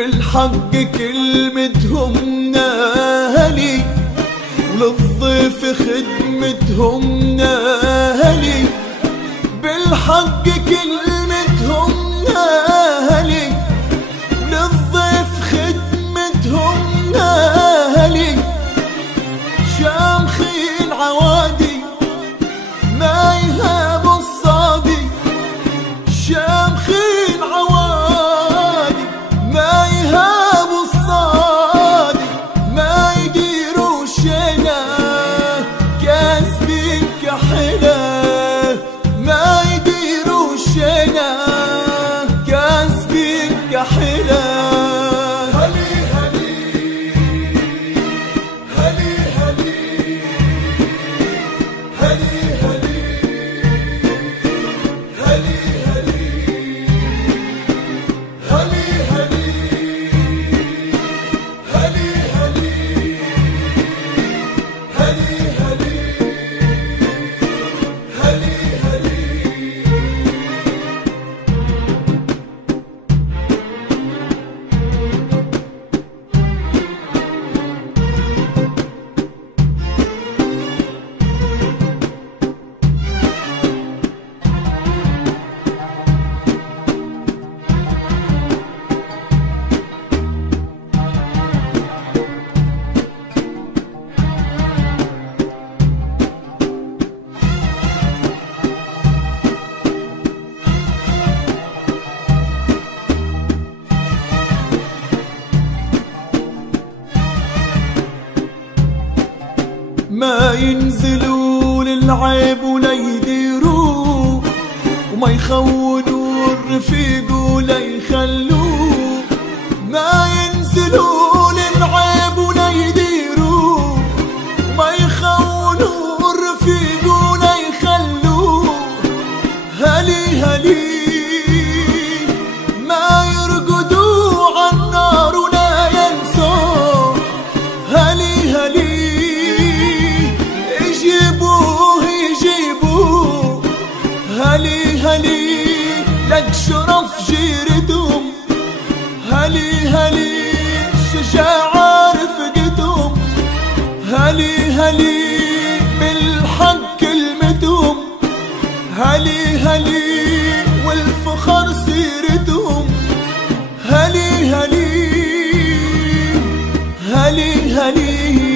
بالحق كلمتهم نالي، وللضيف خدمتهم نالي، بالحق كلمتهم نالي، وللضيف خدمتهم نالي. شامخين عوادي ما يهابوا الصادي، شامخين عوادي ما يهابوا الصادي، ما يديروا شينا كاسبين كحلا، ما يديروا شينا كاسبين كحلا. ما ينزلوا للعيب ولا يديروا، وما يخونوا الرفيق ولا يخلوه. ما ينزلوا للعيب ولا يديروا، وما يخونوا الرفيق ولا يخلوه. هلي هلي ما يرقدوا عالنار ولا ينسوا. هلي هلي هلي هلي لك شرف جيرتهم. هلي هلي شجاعة رفقتهم. هلي هلي بالحق كلمتهم. هلي هلي والفخر سيرتهم. هلي هلي هلي هلي هلي